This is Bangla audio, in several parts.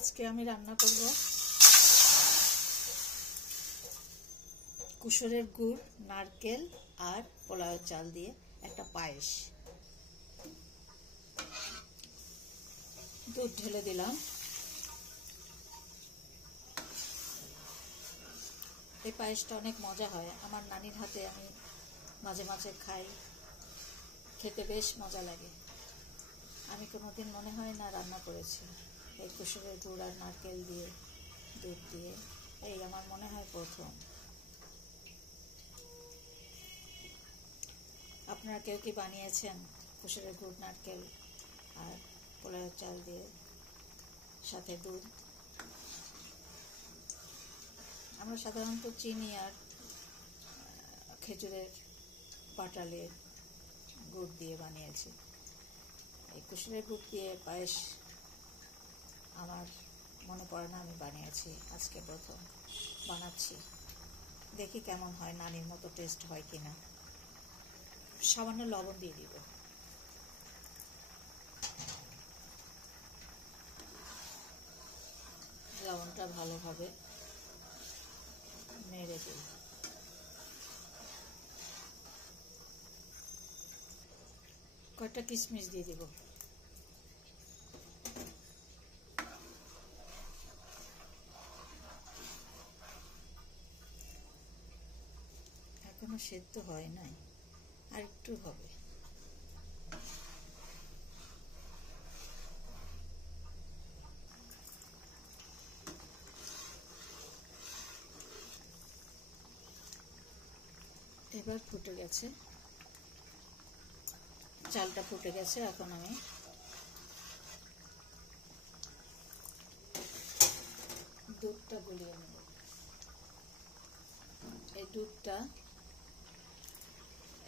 আজকে আমি রান্না করব কুসুরের গুড়, নারকেল আর পোলাও চাল দিয়ে একটা পায়েস। দুধ ঢেলে দিলাম। এই পায়েসটা অনেক মজা হয়, আমার নানির হাতে আমি মাঝে মাঝে খাই, খেতে বেশ মজা লাগে। আমি কোনোদিন মনে হয় না রান্না করেছি এই কুসুরের গুড় আর নারকেল দিয়ে, দুধ দিয়ে, এই আমার মনে হয় প্রথম। আপনারা কেউ কি বানিয়েছেন কুসুরের গুড়, নারকেল আর পোলাও চাল দিয়ে সাথে দুধ? আমরা সাধারণত চিনি আর খেজুরের পাটালের গুড় দিয়ে বানিয়েছি। এই কুসুরের গুড় দিয়ে পায়েস আমার মনে পড়ে না আমি বানিয়েছি, আজকে প্রথম বানাচ্ছি। দেখি কেমন হয়, নানির মতো টেস্ট হয় কিনা। সামান্য লবণ দিয়ে দিব। লবণটা ভালোভাবে নেড়ে দিই। কয়েকটা কিশমিশ দিয়ে দিব। এখনো সেদ্ধ হয় নাই, আর একটু হবে। এবার ফুটে গেছে, চালটা ফুটে গেছে। এখন আমি দুধটা গুলিয়ে নেব।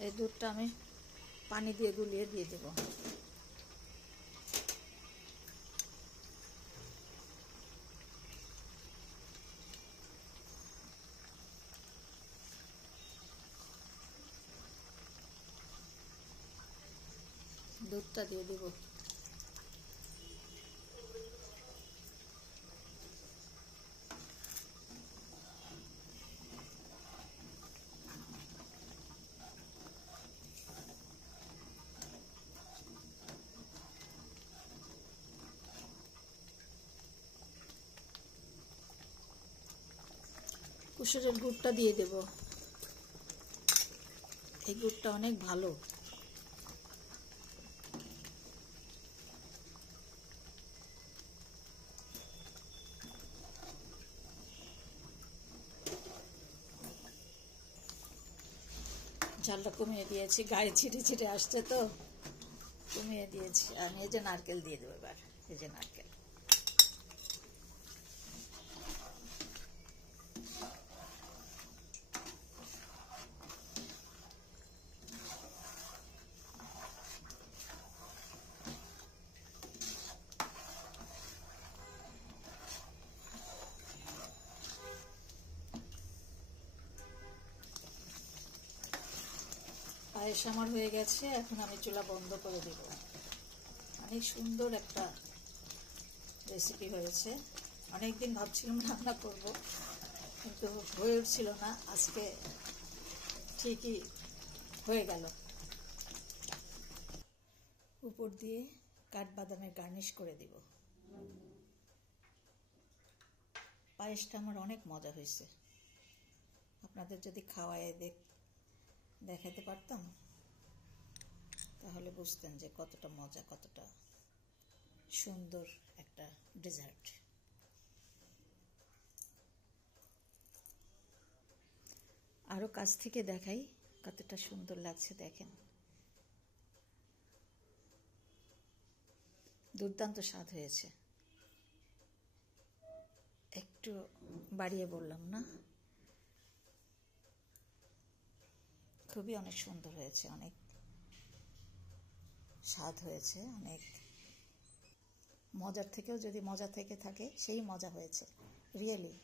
এই দুধটা আমি পানি দিয়ে গুলিয়ে দিয়ে দেব। দুধটা দিয়ে দেব। কুসুরের গুড়টা দিয়ে দেব। এই গুড়টা অনেক ভালো। ঝালটা কমিয়ে দিয়েছি, গায়ে ছিটে ছিটে আসছে তো কমিয়ে দিয়েছি। আমি এই যে নারকেল দিয়ে দেবো এবার। এই যে নারকেল, পায়েস আমার হয়ে গেছে। এখন আমি চুলা বন্ধ করে দেব। অনেক সুন্দর একটা রেসিপি হয়েছে। অনেকদিন ভাবছিলাম রান্না করব, কিন্তু হয়ে উঠছিল না। আজকে ঠিকই হয়ে গেল। উপর দিয়ে কাঠবাদামের গার্নিশ করে দিব। পায়েসটা আমার অনেক মজা হয়েছে। আপনাদের যদি খাওয়ায় দেখাতে পারতাম তাহলে বুঝতেন যে কতটা মজা, কতটা সুন্দর একটা ডেজার্ট। আরো কাছ থেকে দেখাই কতটা সুন্দর লাগছে, দেখেন। দুর্দান্ত স্বাদ হয়েছে। একটু বাড়িয়ে বললাম না? খুবই অনেক সুন্দর হয়েছে, অনেক স্বাদ হয়েছে, অনেক মজার থেকেও যদি মজা থেকে থাকে সেই মজা হয়েছে, রিয়েলি।